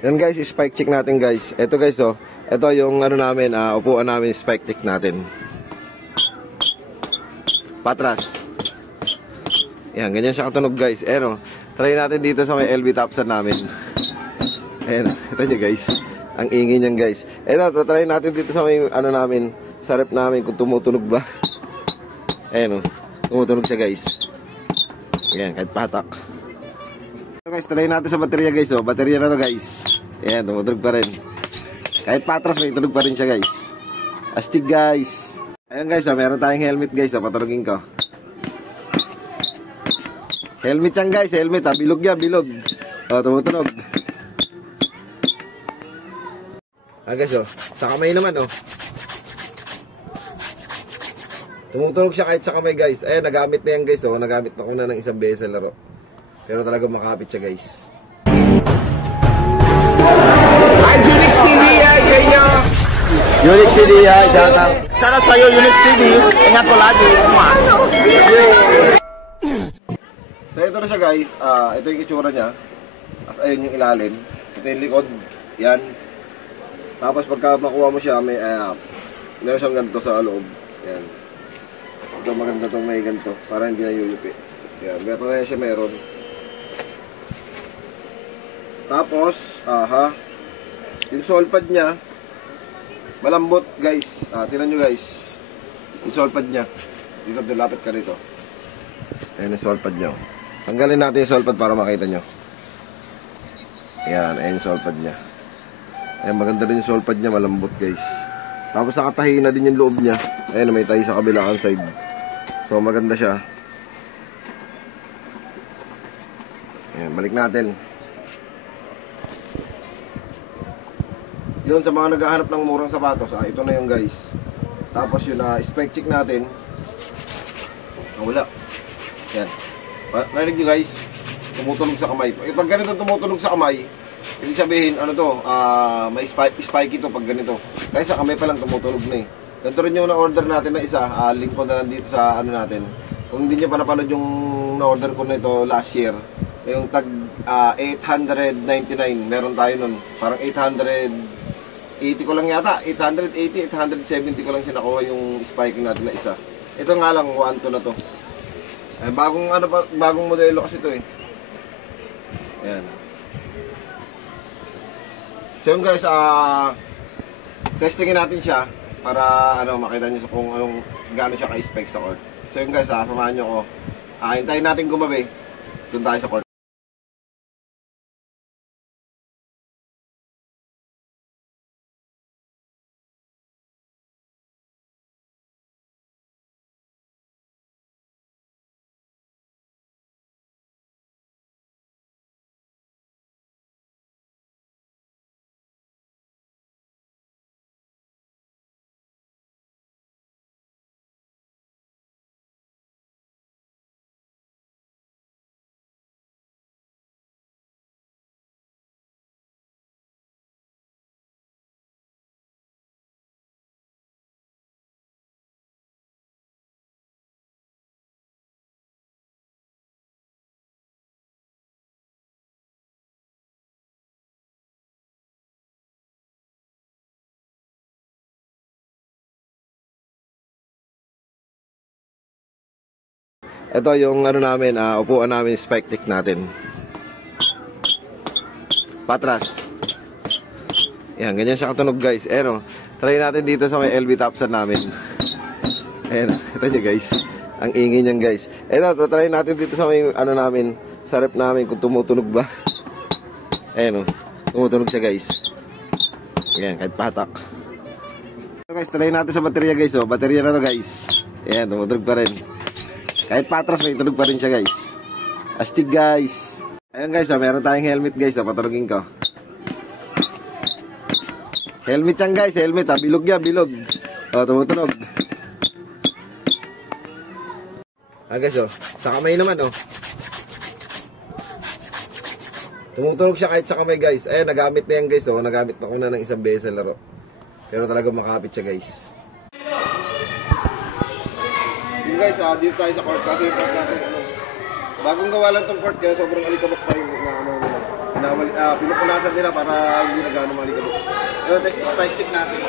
Yan guys, spike check natin guys. Ito guys oh. Ito yung ano namin, upuan namin, spike check natin. Patras. Yan, ganyan siya katunog guys. Ayan oh. Try natin dito sa may LB Topsan namin. Ayan, ito nyo guys. Ang ingay niyan guys. Ito, try natin dito sa may ano namin, sa rep namin kung tumutunog ba. Ayan oh. Tumutunog siya guys. Ayan, kahit patak. Guys, try natin sa baterya guys oh. Baterya na to guys. Ayan, tumutunog pa rin. Kahit patras may tunog pa rin siya guys. Astig guys. Ayan guys oh, meron tayong helmet guys oh. Patunogin ko. Helmet yan guys, helmet ha. Bilog yan, bilog. Oh, tumutunog. Guys oh, sa kamay naman oh. Tumutunog siya kahit sa kamay guys. Ayan, nagamit na yan guys oh. Nagamit na ko na ng isang beses sa laro. Pero talaga makapit siya guys. Hi, Unix TV, hi sa inyo. Unix TV, hi, shout out. Shout out sa'yo, Unix TV. Ingat po lagi. So ito na siya guys. Ito yung itsura niya. Ayun yung ilalim. Ito yung likod. Yan. Tapos pagka makuha mo siya, may meron siyang ganito sa loob. Yan. Ito maganda itong may ganito. Para hindi na yuyupi. Yan. Meron na siya meron. Tapos, yung solpad niya, malambot guys. Tingnan nyo guys. Yung solpad niya. Dito, lapit ka rito. Ayan yung solpad niya. Tanggalin natin yung solpad para makita nyo. Ayan, ayan yung solpad niya. Ayan, maganda rin yung solpad niya, malambot guys. Tapos nakatahi na din yung loob niya. Ayan, may tahi sa kabilang side. So maganda siya. Ayan, balik natin. Yun, sa mga naghahanap ng murang sapatos, ito na yung guys. Tapos yun, spec check natin. Wala. Yan. Narinig nyo guys, tumutunog sa kamay. Pag ganito tumutunog sa kamay, ibig sabihin, ano to, may spike ito pag ganito. Kaya sa kamay pa lang tumutunog na eh. Ganito rin yung na-order natin na isa, link ko na lang dito sa ano natin. Kung hindi nyo pa napanood yung na-order ko na ito last year, yung tag 899, meron tayo nun. Parang 880 ko lang yata, 880, 870 ko lang siya nakuha yung spiking natin na isa. Ito nga lang, 1 to na to. Bagong modelo kasi ito eh. Ayan. So yun guys, testingin natin siya para makita nyo kung gaano siya ka-spec sa court. So yun guys, samahan nyo ko. Hintayin natin gumabi. Doon tayo sa court. Ito yung namin, upuan namin, spike tick natin. Patras. Yan, ganyan siya katunog guys. Ayan o, try natin dito sa may LB Topsan namin. Ayan, ito nyo guys. Ang ingay niyan guys. Ito, try natin dito sa may namin, sa rep namin kung tumutunog ba. Ayan o, tumutunog siya guys. Ayan, kahit patak. Ito guys, try natin sa baterya guys o. Baterya na to guys. Ayan, tumutunog pa rin. Kahit patras may tunog pa rin siya guys. Astig guys. Ayan guys, meron tayong helmet guys. Patunogin ko. Helmet yan guys, helmet ha. Bilog yan, bilog. Tumutunog. Guys sa kamay naman tumutunog siya kahit sa kamay guys. Ayan, nagamit na yan guys Nagamit na ko na ng isang beses sa laro. Pero talaga makapit siya guys. Guys, dito tayo sa court kasi yung court natin bagong gawa lang tong court kaya sobrang alikabok tayo na pinupunasan nila para hindi na gano'ng malikabok. Yun, spike check natin.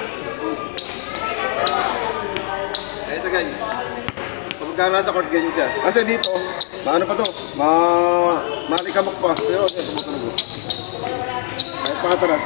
Ayun sa guys. Kapag nasa court ganyan siya. Kasi dito, maano pa to? Malikabok pa. Pero yun, tumutunog. Kahit patras.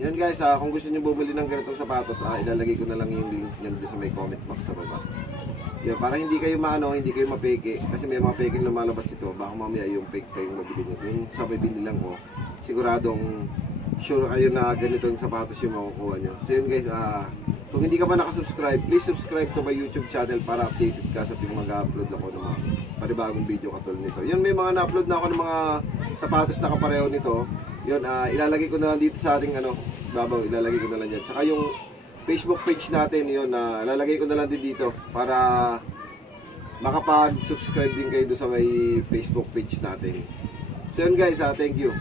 Yan guys, kung gusto niyo bumili ng ganitong sapatos, ilalagay ko na lang yung link niyan sa may comment box sa baba. Yan, para hindi kayo hindi kayo mapeke. Kasi may mga peke na lumalabas ito. Baka mamaya yung fake pa yung mabili niyo. Yung sa may binilang ko, siguradong sure kayo na ganitong sapatos yung makukuha niyo. So yun guys, kung hindi ka pa nakasubscribe, please subscribe to my YouTube channel para updated ka sa tuwing mag-upload ako ng mga panibagong video katulad nito. Yun, may mga na-upload na ako ng mga sapatos na kapareho nito. Yun, ilalagay ko na lang dito sa ating babaw, ilalagay ko na lang yan. Tsaka yung Facebook page natin, yun, ilalagay ko na lang din dito para makapag-subscribe din kayo doon sa may Facebook page natin. So yun guys, thank you.